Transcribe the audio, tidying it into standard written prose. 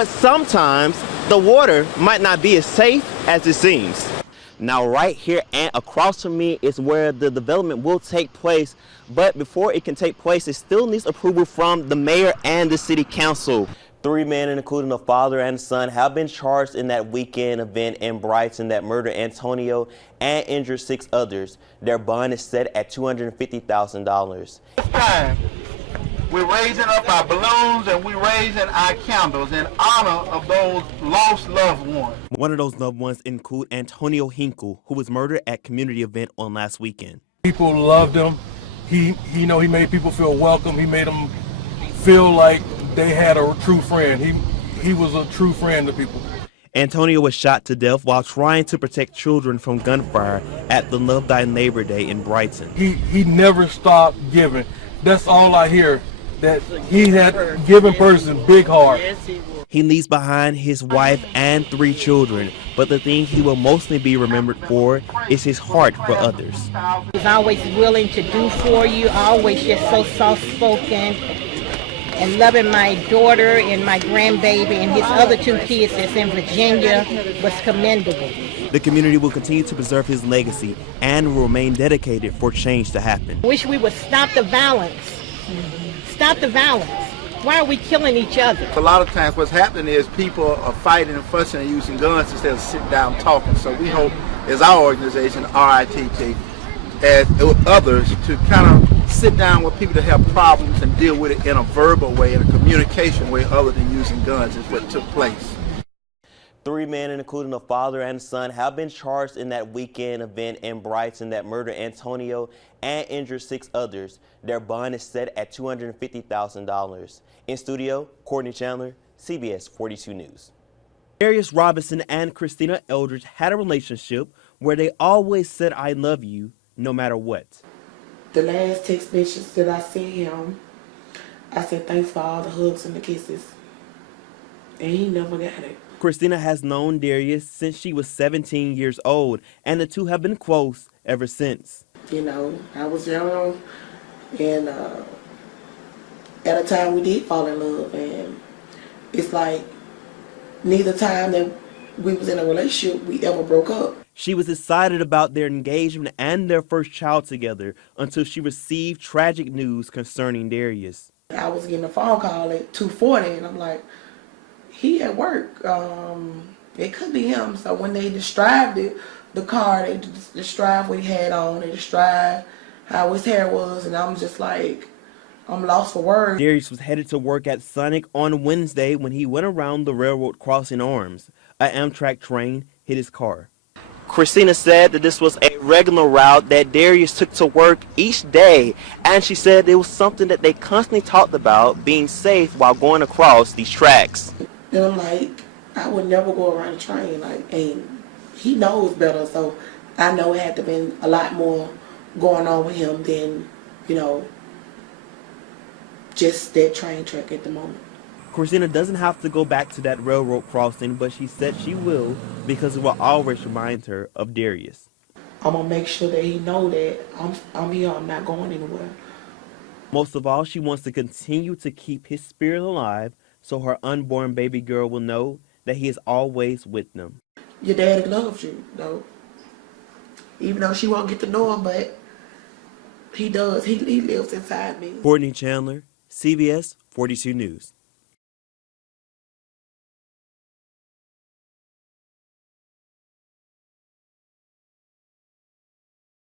But sometimes the water might not be as safe as it seems. Now right here and across from me is where the development will take place, but before it can take place, it still needs approval from the mayor and the city council. 3 men, including a father and son, have been charged in that weekend event in Brighton that murdered Antonio and injured 6 others. Their bond is set at $250,000. This time, we're raising up our balloons and we're raising our candles in honor of those lost loved ones. One of those loved ones include Antonio Hinkle, who was murdered at community event on last weekend. People loved him. He made people feel welcome. He made them feel like they had a true friend. He was a true friend to people. Antonio was shot to death while trying to protect children from gunfire at the Love Thy Neighbor Day in Brighton. He never stopped giving. That's all I hear, that he had a giving person, big heart. He leaves behind his wife and 3 children, but the thing he will mostly be remembered for is his heart for others. He was always willing to do for you, always just so soft-spoken, and loving my daughter and my grandbaby and his other 2 kids that's in Virginia was commendable. The community will continue to preserve his legacy and will remain dedicated for change to happen. Wish we would stop the violence. Stop the violence. Why are we killing each other? A lot of times what's happening is people are fighting and fussing and using guns instead of sitting down talking. So we hope, as our organization, RITT, and others, to kind of sit down with people that have problems and deal with it in a verbal way, in a communication way, other than using guns, is what took place. 3 men, including a father and son, have been charged in that weekend event in Brighton that murdered Antonio and injured 6 others. Their bond is set at $250,000. In studio, Courtney Chandler, CBS 42 News. Darius Robinson and Christina Eldridge had a relationship where they always said, "I love you," no matter what. The last text message that I sent him, I said, "Thanks for all the hugs and the kisses." And he never got it. Christina has known Darius since she was 17 years old, and the two have been close ever since. You know, I was young, and at a time we did fall in love, and it's like neither time that we was in a relationship we ever broke up. She was excited about their engagement and their first child together until she received tragic news concerning Darius. I was getting a phone call at 2:40, and I'm like, he at work. It could be him. So when they described it, the car, they described what he had on, they described how his hair was, and I'm just like, I'm lost for words. Darius was headed to work at Sonic on Wednesday when he went around the railroad crossing arms. An Amtrak train hit his car. Christina said that this was a regular route that Darius took to work each day, and she said it was something that they constantly talked about, being safe while going across these tracks. And I'm like, I would never go around a train, like, and he knows better, so I know it had to been a lot more going on with him than, you know, just that train track at the moment. Christina doesn't have to go back to that railroad crossing, but she said she will because it will always remind her of Darius. I'm going to make sure that he know that I'm here, I'm not going anywhere. Most of all, she wants to continue to keep his spirit alive so her unborn baby girl will know that he is always with them. Your daddy loves you, though. Even though she won't get to know him, but he does. He lives inside me. Courtney Chandler, CBS 42 News.